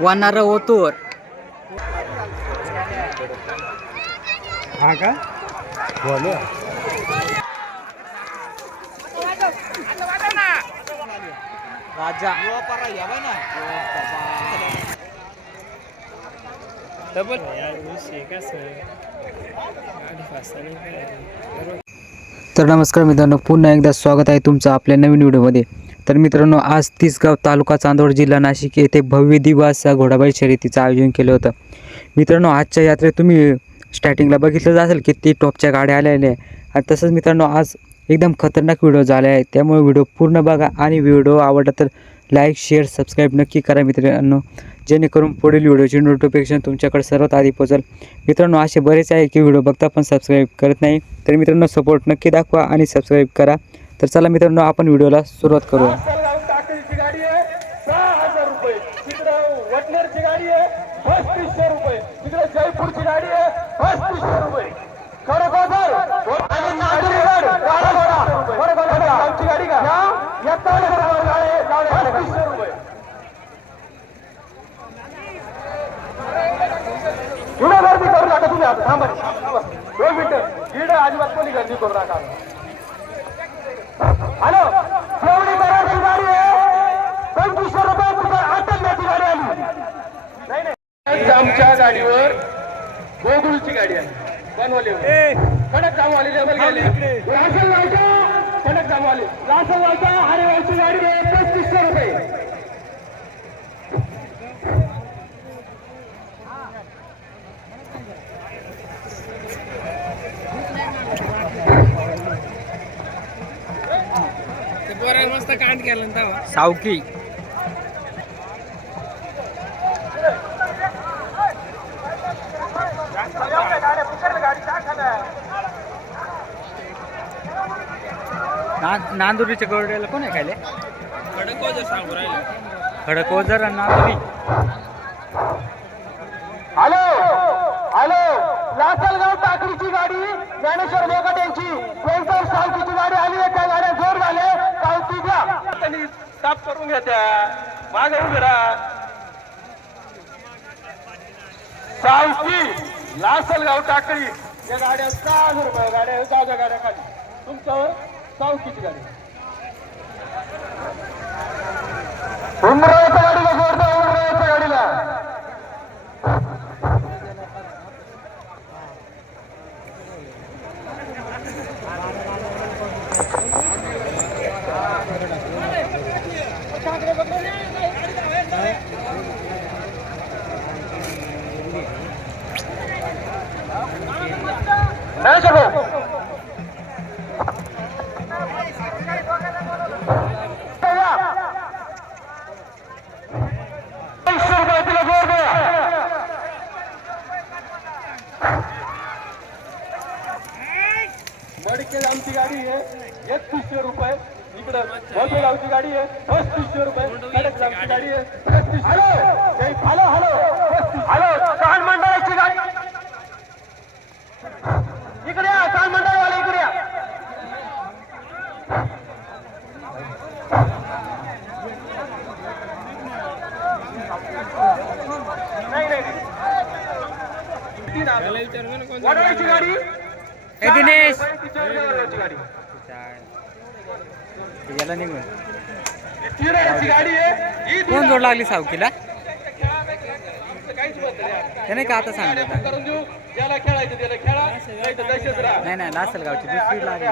वानर ओतूर हा का बोलो राजा डबल तर नमस्कार मित्रांनो, पुन्हा एकदा स्वागत आहे तुमचं आपल्या नवीन व्हिडिओमध्ये. तर मित्रांनो, आज तिसगाव तालुका चांदवड जिल्हा नाशिक येथे भव्य दिवस घोडाबाई शर्यतीचं आयोजन केलं होतं. मित्रांनो, आजच्या यात्रेत तुम्ही स्टार्टिंगला बघितलं असेल किती टॉपच्या गाड्या आलेल्या आहे. आणि तसंच मित्रांनो, आज एकदम खतरनाक व्हिडिओ झाले आहे. त्यामुळे व्हिडिओ पूर्ण बघा आणि व्हिडिओ आवडला तर लाईक शेअर सबस्क्राईब नक्की करा मित्रांनो, जेणेकरून पुढील व्हिडिओची नोटिफिकेशन तुमच्याकडे सर्वात आधी पोहोचेल. मित्रांनो, असे बरेच आहे की व्हिडिओ बघता पण सबस्क्राईब करत नाही. तर मित्रांनो, सपोर्ट नक्की दाखवा आणि सबस्क्राईब करा. तर चला मित्रांनो, आपण व्हिडिओला सुरुवात करूया. टाकळीची गाडी आहे 6000 रुपये. तिकडं वटनेरची गाडी आहे 3500 रुपये. तिकडे जयपूरची गाडी आहे 3500 रुपये. खडकोदर आणि नांदुरगड गावची गाडी का या 3500 रुपये. पुन्हा गर्दी करू नका तुम्ही. आता थांबा 2 मिनिटं. इकडे अजिबात कोणी गर्दी करू नका. हॅलो, जेवढी करायची गाडी आहे 2500 रुपये. तुझ्या आटल्याची गाडी आली नाही. आमच्या गाडीवर गोकुळची गाडी आहे. बनवले कडक जामवाली लासल लावता कडक जामवाली लासल लावता हरिवालची गाडी आहे 3500 रुपये. मस्त कांड केला ना सावकी नांदुरीच्या गोरड्याला कोण आहे खायले? खडकोजर आणि नांदुरी. हॅलो हॅलो, लासलगाव टाकळीची गाडी ज्ञानेश्वर मोकट यांची 25 सावकीची गाडी आली आहे. त्या गाड्या जोर झाले सावकीच्या त्यांनी स्टाप करून घेत्या मागे उभे राहा. सावकी लासलगाव टाकळी या गाड्या 6000 रुपये. गाड्या ताज्या गाड्या खाली तुमचं सावकीची गाडी. उमरावच्या गाडीला जोरदा. उमरावच्या गाडीला नाही शकतो. मडके आमची गाडी आहे 3100 रुपये. इकडं गावची गाडी आहे 3500 रुपये. कडक आमची गाडी आहे 3500. हॅलो हॅलो हॅलो, कान मंडळाची गाडी इकडे या. कान मंडळवाले इकडे या. नाही वडवायची गाडी दिनेश गाडी याला निघून तिरड्याची गाडी आहे. कोण जोड लागली सावकीला? काहीच बदल त्याने का आता सांगितलं करून देऊ. ज्याला खेळायचं त्याला खेळा, नाही तर तसेच राहा. नाही नाही, लासलगावची दुसरी लागली.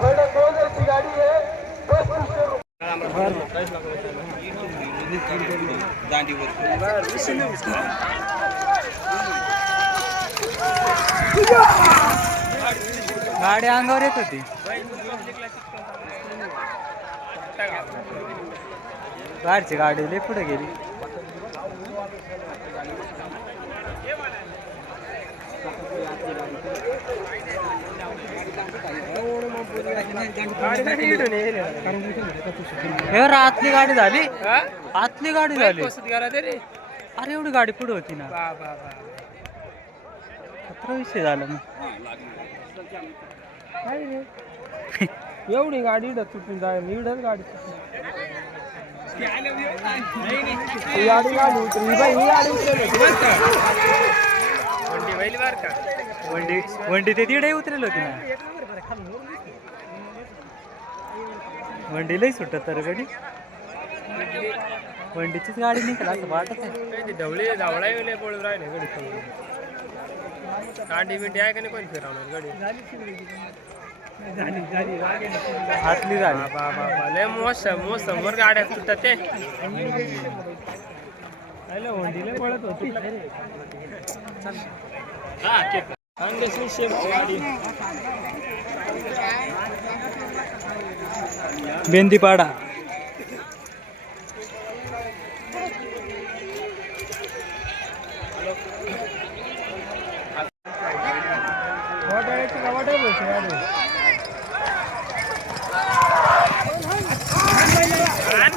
खडकोदरची गाडी आहे 3500 रुपये. गाडी अंगावर येत होती. बाहेरची गाडी लई पुढे गेली. आतली गाडी झाली. आतली गाडी झाली. अरे एवढी गाडी पुढे होती ना. विषय झाला मग. काय रे एवढी गाडी इडत तुटून जाईल इडच गाडी ही गाडी उतरली बाई ही गाडी वंडी ते तिडे उतरेल होती ना. वंडी लई सुटत तर गाडी. वंडीचीच गाडी निघाला असं वाटत आहे. ढवळे धावळा गेले पळून राहिले गडी कांडी बिंडी आहे का नाही कोणी फिरवणार गडी हातली झाली. लय समोर गाड्या सुटतात ते होंडीला पळत होती बेंदीपाडा.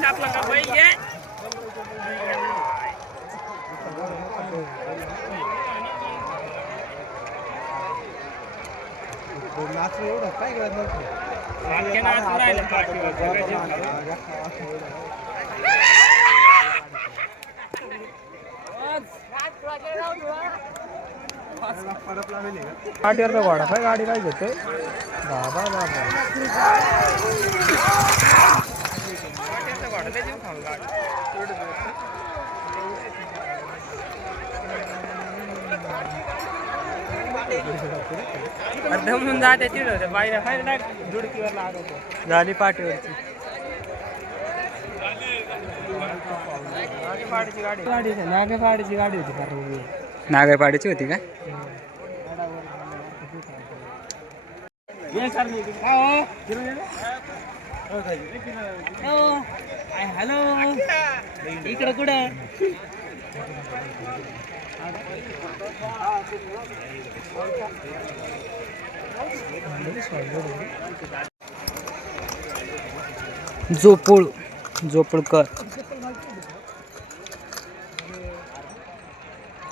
आपला का बैल घे एवढं काय पाठीवरचा घोडा काय गाडी काय घेतोय बाबा बाबा घोडा त्याची खाऊ दमून जाते तिड होते बाईला काय नाही दुडकीवर लागत झाली पाठीवरची. नागेपाडीची गाडी होती कारण नागायपाडीची होती का? हॅलो इकडं कुठं जोपळकर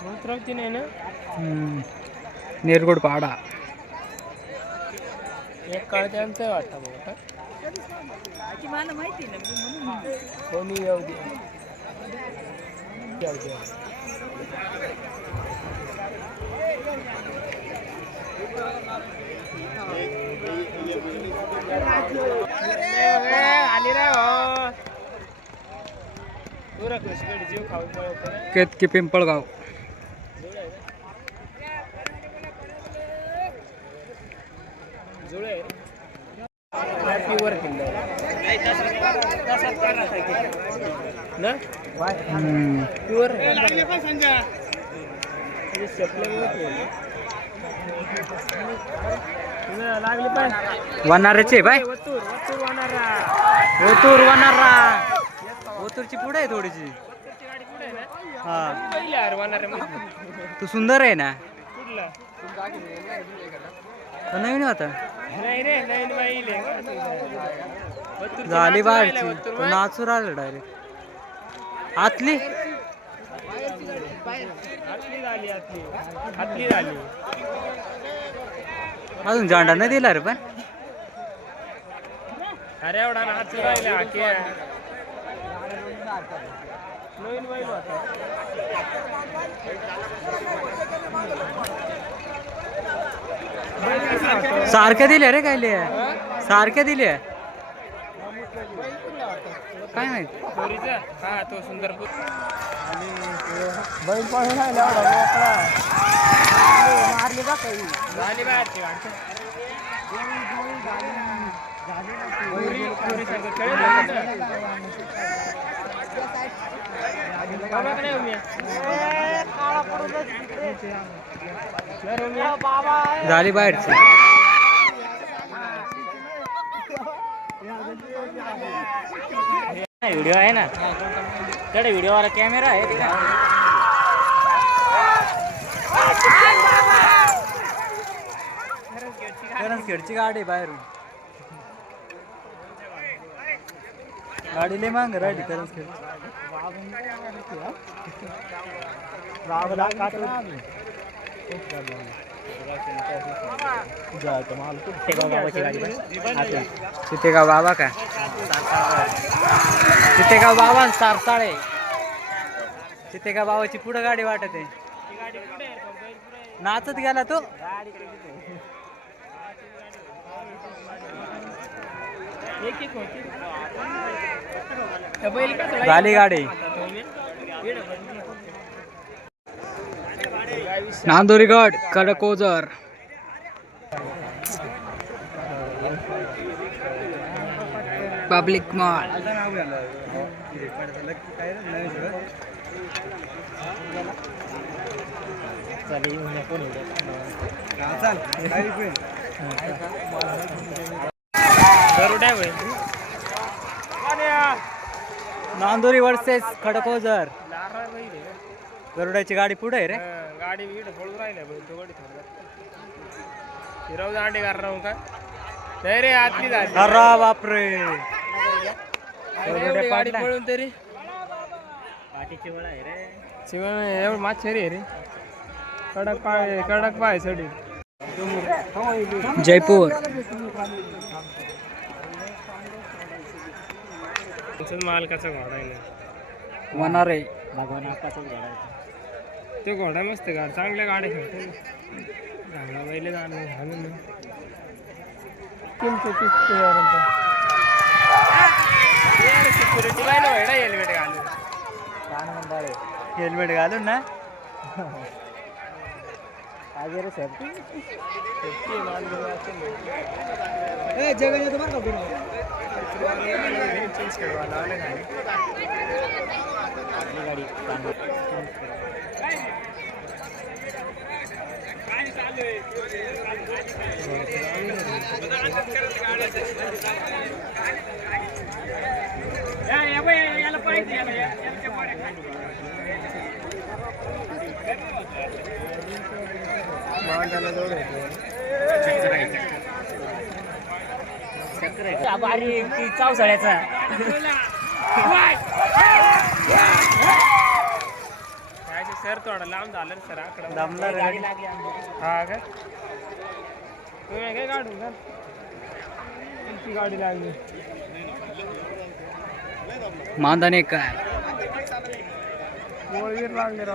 उतरवती नाही ना नेरगोड पाडा. एक काळ त्यांचं वाटतं बघा कोणी येऊ दे आली रे जीव खाऊ केतकी पिंपळगाव. जुळे प्युअर ना प्युअर लागली पण वनाराचे बाय. वतूर वनारा ओतूरची पुढे आहे थोडीशी. हा पहिली यार वनारा तू सुंदर आहे ना. कुठला तो नवीन होता. नाही रे नवीन बाईले झाली बाहेरची. तो नाचू राहिला डायरेक्ट. आतली आतली झाली अजून झांडा नाही दिला रे पण. अरे एवढा नाचू राहिला नवीन बैल होता सारख्या दिल्या रे काय सारख्या दिल्या काय माहित. पोरीचा हा तो सुंदर बैल पळून राहिला मारली बा काही झाली बाहेरची झाली बाहेरची. व्हिडिओ आहे ना त्याकडे व्हिडिओवाला कॅमेरा आहे का? करंजखेडची गाडी बाहेरून. गाडी लय मांग राहिली करंजखेड. चितेगाव बाबा का चितेगाव बाबा सारसाळे चितेगाव बाबाची पुढं गाडी वाटत आहे नाचत गेला तो झाली गाडी नांदोरीगड कडकोजर पब्लिक मॉल नांदोरी वर्सेस खडकोजर गरुडाची गाडी पुढे आहे रे गाडी वीड पळून राहिल्या तो गाडी फिरव दांडे कर का नाही रे आतली झाली अरे बापरे एवढी गाडी पळून तरी चिवळ एवढं माछेरी आहे रे कडक पाय सडी जयपूर मालकाचा घोडा आहे वनारे ते घोडा मस्त गाड चांगल्या गाड्या खेळतो घाला पहिले जाणं घालून सिक्युरिटी पाहिलं हेल्मेट घालून हेल्मेट घालून ना चावसाळ्याचा सर थोडा लांब झालं सर आकडा दमला हा का तुम्ही काय काढून का तुमची गाडी लागली मानधन काय गोळवीर लागले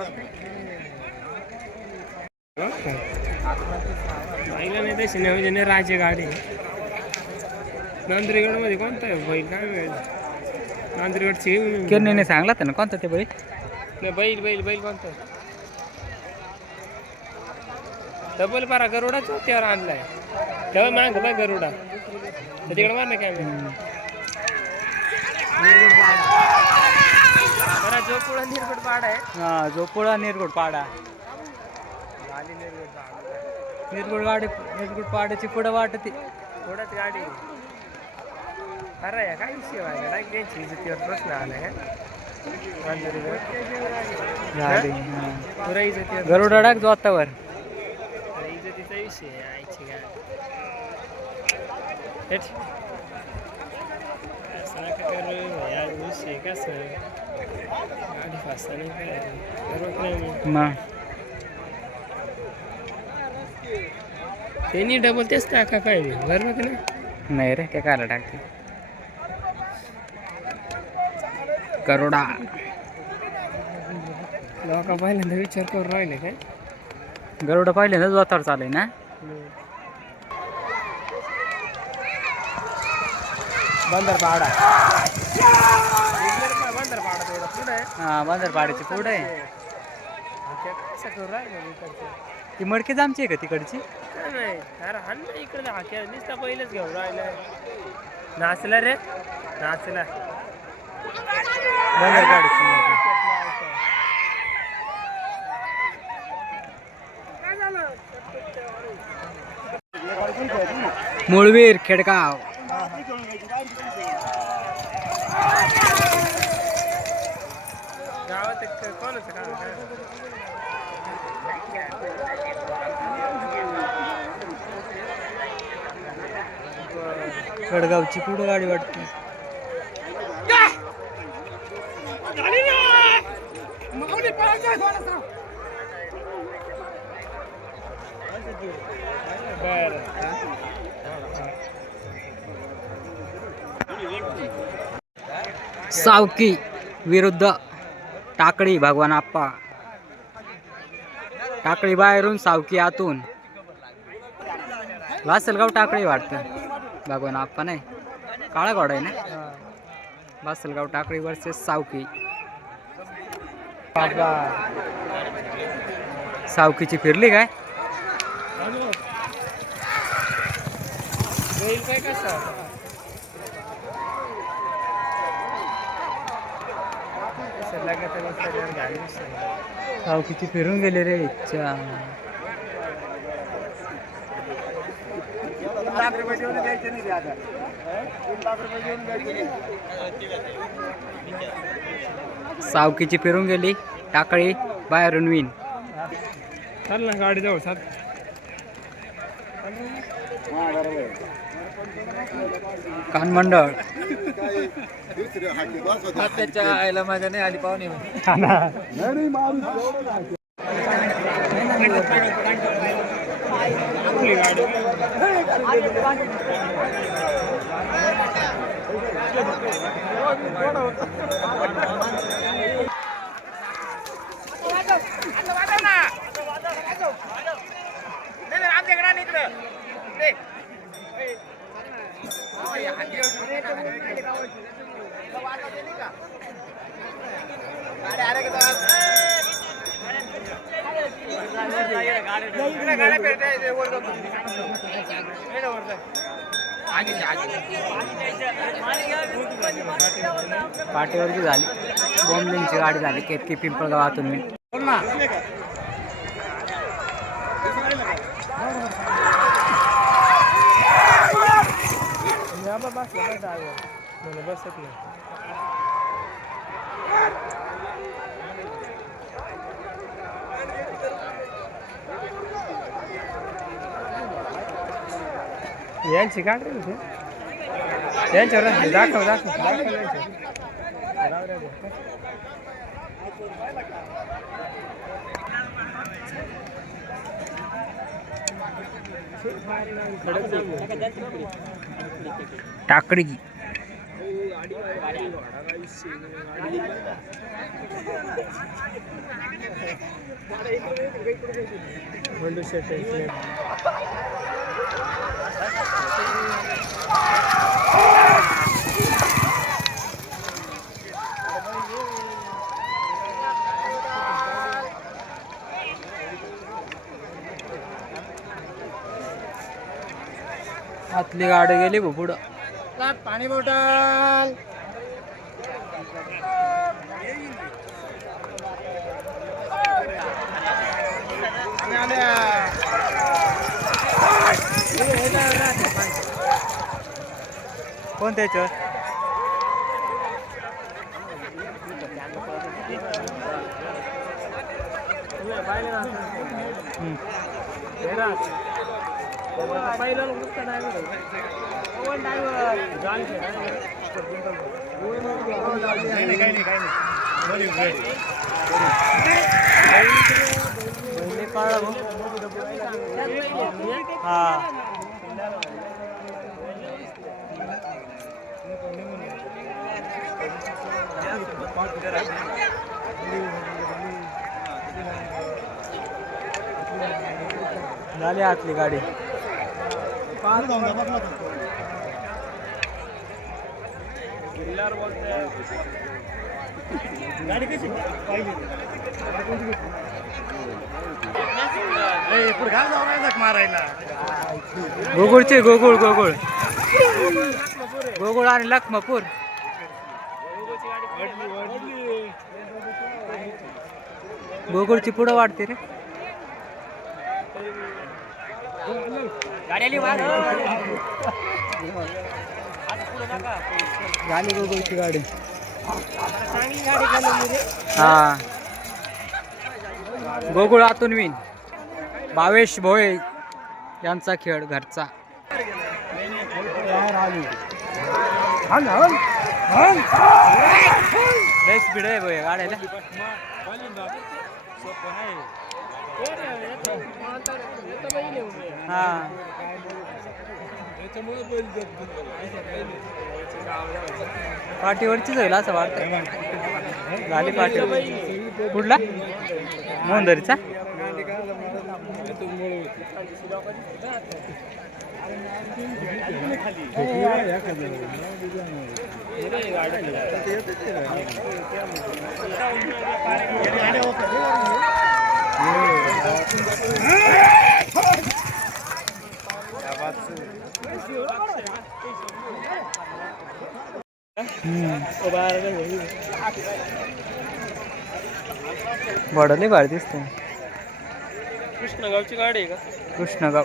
राहिला नाही तशी म्हणजे राजे गाडी नांदरीगड मध्ये कोणता आहे बैल काय मिळेल नांदरीगडची किरणीने सांगला ना कोणता ते बैल नाही बैल बैल बैल कोणता डबल पारा गरुडा चौथ्यावर आणलाय तेव्हा माग बाय गरुडा तिकडे मार ना काय बरा जोपुळा निरगुड पाडा आहे हा जोपुळा निरगुड पाडा निरगुड गाडी निरगुड पाड्याची पुढं वाटते थोडाच गाडी अरे काय विषय व्हायला नाही त्यांची इज्जतीवर प्रश्न आलाय पुरा इज्जतीवर गरुडा टाक जोतावर इज्जतीचा विषय आईची गाडी विषय कसं गाडी फासा नाही काय मग त्यांनी डबल तेच टाका काय बरोबर का नाही रे ते कायला टाकते गरुडा लोक पहिल्यांदा विचार करून राहिले काय गरुडा पाहिले ना जोतावर चालू आहे ना बंदरपाडा बंदरपाडा तेवढा पुढे आहे हा बंदरपाड्याची पुढे आहे कसं करून राहिले ती मडकीच आमची आहे का तिकडची नाही अरे हा ना इकडे हाक्या नुसता पहिलेच घेऊन राहिलाय नाचला रे नाचला मुळवीर खेडगाव गावात कोणाचं काम खेडगावची पुढं गाडी वाटते बर सावकी विरुद्ध टाकळी भगवान आप्पा. टाकळी बाहेरून सावकी आतून. लासलगाव टाकळी वाटतं, भगवान आप्पा नाही. काळा घोडा आहे ना. लासलगाव टाकळी वर्सेस सावकी. सावकीची फिरली काय? येईल काय कसं सावकीची फिरून गेले रे. इच्छा सावकीची फिरून गेली. टाकळी बाहेरून विन. चाल ना गाडी जवळ चाल. कानमंडळ त्याच्या आईला माझ्या नाही आली पाहुणे. आपली गाडी पाटेवरची झाली. बॉम्बलिंगची गाडी झाली. केतकी पिंपळगावातून विन. बसत नाही. यांची काढ रे तू. यांच्यावर दाखव दाखव टाकळी बंडू शेट आहे. आतली गाडी गेली भाऊ पुढं. पाणी बॉटल. कोण त्याच्यावर? झाली आतली गाडी. गाडी कशी मारायला. गोकुळचे गोकुळ गोकुळ गोकुळ आणि लखमापूर. गोकुळची पुढं वाढते रे. झाली गोकुळची गाडी. हा गोकुळ आतून विन. भावेश भोये यांचा खेळ घरचा. लय स्पीड आहे भोये गाड्याला. हा पाठीवरचीच होईल असं वाटतं. झाली पाठी. कुठला मोहनदरीचा? बडले भारी दिसते. कृष्णगावची गाडी आहे का? कृष्णगाव.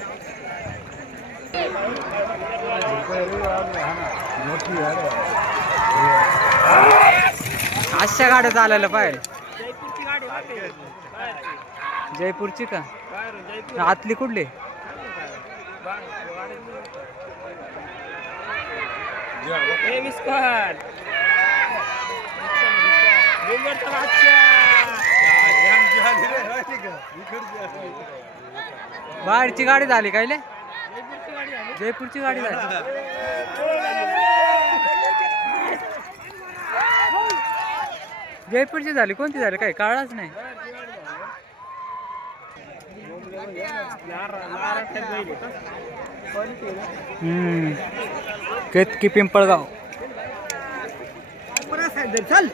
अशा गाड्या चालायला पाहिजे. जयपूरची गाडी आहे का? जयपूरची का? बाहेरून जयपूर. आतली कुठली? ए मिस कॉल. बिंदरचा बादशाह. बाहेरची गाडी झाली काय ले? जयपूरची गाडी आहे. जयपूरची गाडी झाली. जयपूरची झाली. कोणती झाली? काही काळाच नाही. केतकी पिंपळगाव. चल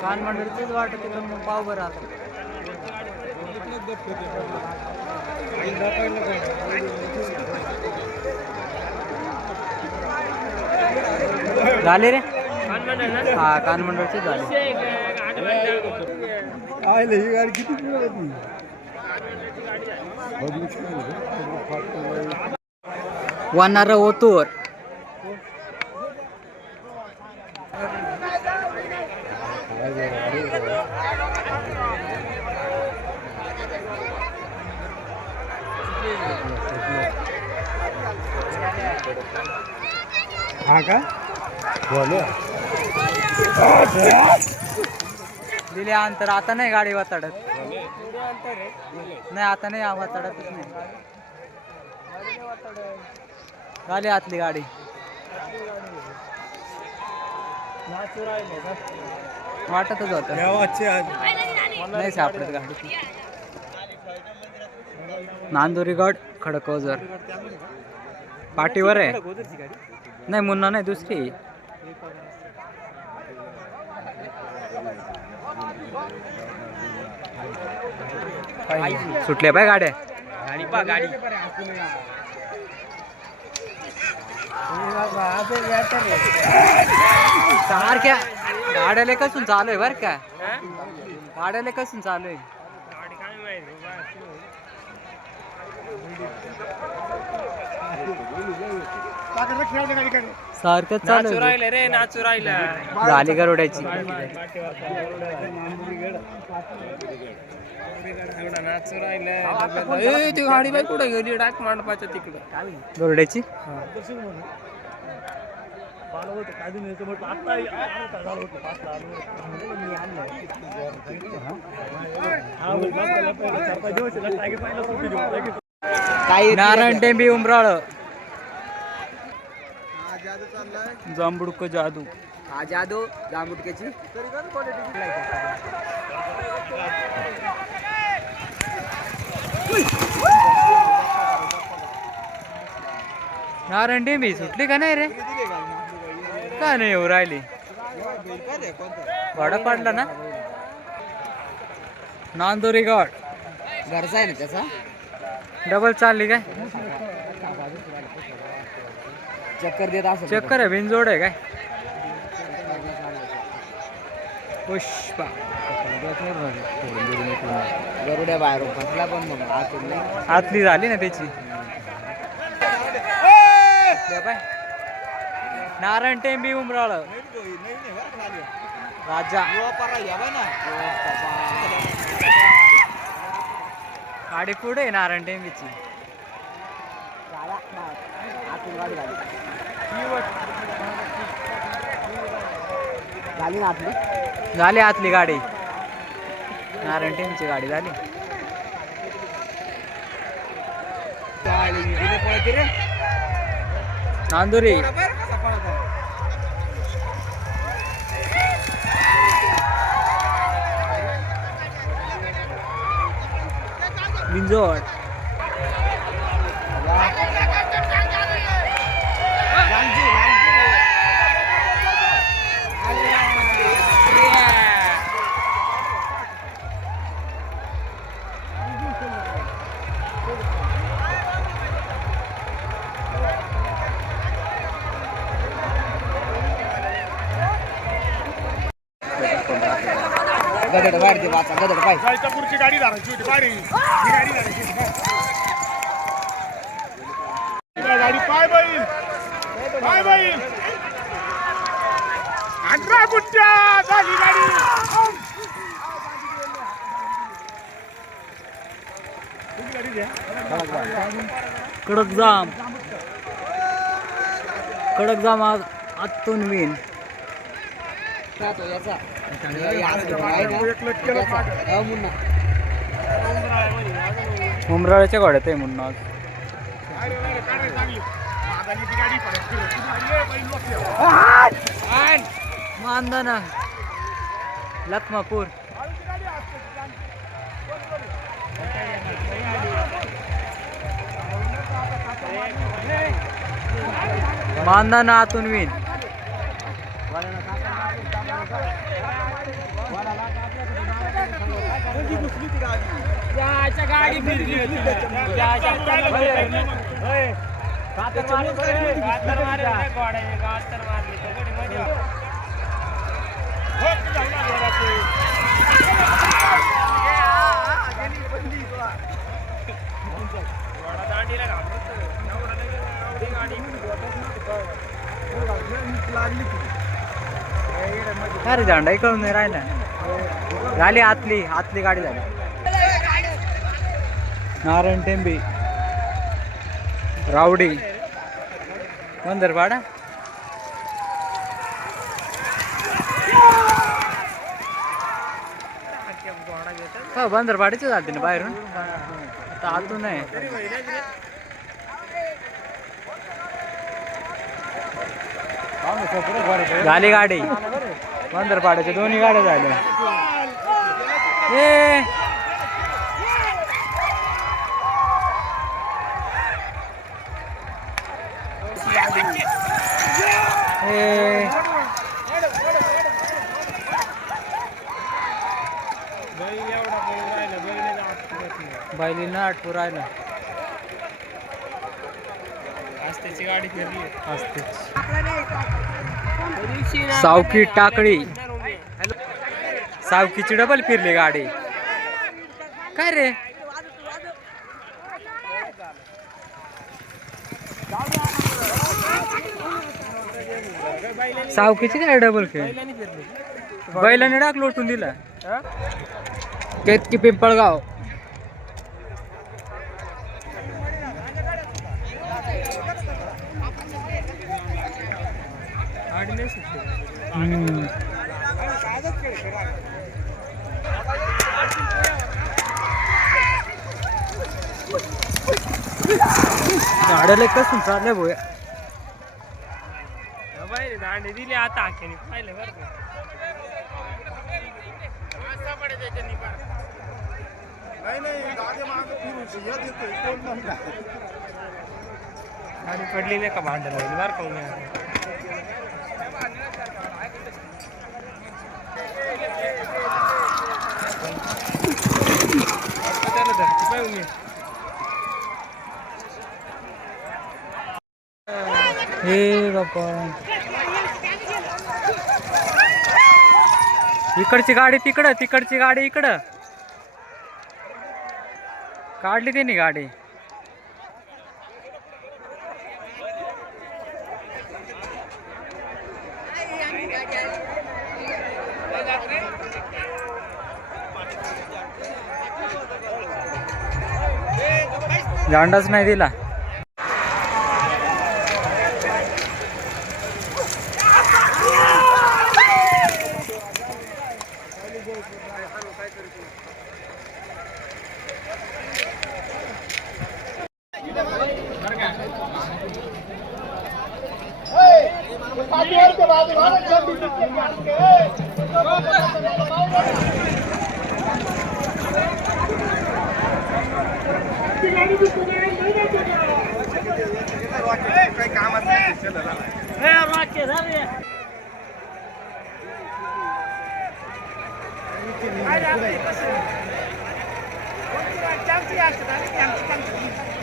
कान मंडळीच वाटत तिकडून मग पाव बरं आता. झाले रे. हा कान मंडळचे झाले. ही गाडी किती वानार ओतूर. हा का दिले अंतर. आता नाही गाडी वाताडत. नाही आता नाही वाताडतच नाही. झाली आतली गाडी. वाटतच होत नाही सापडत गाडी. नांदुरीगड खडकवजर पाठीवर आहे. नाही मुन्ना नाही दुसरी. सुटल्या पाय गाड्या. गाडी पा गाडी. सारख्या गाड्याला कसून चालू आहे बर का. गाड्याला कसून चालू आहे. गाडी काय माहिती. सारखं चालू नाचू आहे. राहिले रे नाचू राहिला. झाली गरुड्याची. नाचू राहिला. ती गाडी बाई कुठे गेली? डाक मांडपाच्या तिकडे. गरुड्याची. नारायण टेंबी उमराळ. जांबुडक जादू. हा जादू जांबुटक्याची नारायण टेंबी सुटली का नाही रे? का नाही येऊ राहिली? भाडा पाडला ना. नांदोरी गड घरचा आहे ना त्याचा. डबल चालली काय? चक्कर देत असं चक्कर आहे. बिनजोड आहे काय? पुष्पा. गरुड्या बाहेरून फसला पण मग आतून नाही. आतली झाली ना त्याची. बाय. नारायण टेंबी उमराळ राजा. गाडी पुढे आहे नारायण टेंबीची. आतून गाडी झाली ना आतली. झाली आतली गाडी. नारायण टेंबीची गाडी झाली. नांदुरी बिंजोड गदड वाढते वाचा गदड पाय. पुढची गाडी धरायची होती गाडी गाडी धरायची गाडी पाय बैल पाय बैल 18 गुंठ्या झाली गाडी. कडक जाम आज आतून विन. याचा उमराळ्याच्या गाड्यात आहे म्हणून आज. मानधना लखमापूर मानधना आतून विन. गाडी फिरली अरे झेंडाही कळून नाही राहिला. झाली आतली गाडी झाली. नारायण टेंबी रावडी मंदरपाडा हो बंदरपाडीच जाते ना बाहेरून. आता आतून आहे. झाली गाडी. बंदरपाड्याच्या दोन्ही गाड्या झाल्या. ए बैलीनं आठवू राहिलं. आज त्याची गाडी फिरली असते. सावकी टाकळी सावकीची डबल फिरली गाडी. काय रे सावकीची काय डबल खेळ. बैलाने डाक लोटून दिला. केतकी पिंपळगाव झाडाला कसून चाललंय भोया. दांडे दिले आता आख्याने पाहिलं बरं का. गाडी पडली नाही का भांडायला होईल बरं का. त्याला धरती पाय उमेद. हे बापा इकडची गाडी तिकडं तिकडची गाडी इकडं काढली त्यांनी गाडी. झांडाच नाही दिला. काय